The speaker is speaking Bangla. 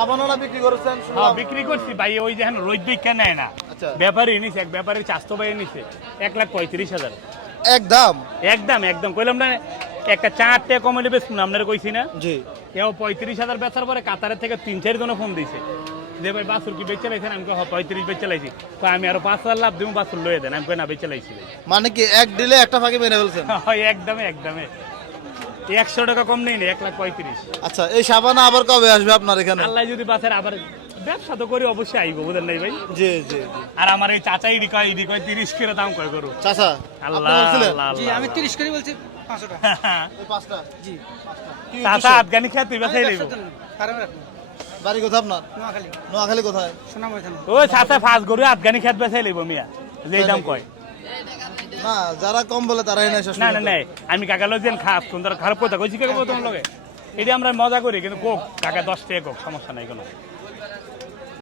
সাবানওয়ালা বিক্রি করেছেন? হ্যাঁ বিক্রি করছি ভাই, ওই যেখানে রোজ বিক্রি নেয় না, আচ্ছা। ব্যাপারী নিছে, এক ব্যাপারী স্বাস্থ্য ভাই নিছে 1,35,000 একদম একদম কইলাম না, একটা 4 টাকা কমে বেচুন আপনার কইছি না, জি। এও 35,000 বেচার পরে কাতারের থেকে 3-4 জনে ফোন দিছে যে ভাই বাছুর কি বেচে লাইছেন, আমি কই 35 বেচে লাইছি, কই আমি আরো 5,000 লাভ দিব, বাছুর লয়ে দেন, আমি কই না বেচে লাইছি। মানে কি এক ডিলে একটা ফাঁকি মেরে ফেলছেন? হয় একদমই 100 টাকা কম নেই না, 1,35,000। আচ্ছা, এই সাবানা আবার কবে আসবে আপনার এখানে? আল্লাহ যদি বাঁচার, আবার ব্যবসা তো করি অবশ্যই আইব, বুঝেন নাই ভাই। জি জি জি। আর আমার এই চাচা ইডি কয় 30 করে দাম কয় করু। চাচা আল্লাহ আপনি বলছিলেন? আল্লাহ জি আমি 30 করে বলছি 500 টাকা। এই পাঁচটা জি কি চাচা উদ্দেশ্য? আফগানি খেয়ে তুই বাসাই আমি লইব। ব্যবসার জন্য কারণ রাখুন বাড়ি কোথায় আপনার? নোয়াখালী নোয়াখালী কোথায়? সোনাময় থানা। ওই চাচা ফাঁস গরু আফগানি খেত বেসাই লইব মিয়া, যেই দাম কয়। না, যারা কম বলে তারাই নাই শেষ না পর্যন্ত। আমি কাকা লইছেন খাস কোন তোর খারাপ কথা কইছি, কাকা তোমার লগে এটা আমরা মজা করি, কিন্তু কোক কাকা 10 টাকা কোক, সমস্যা নাই কোনো।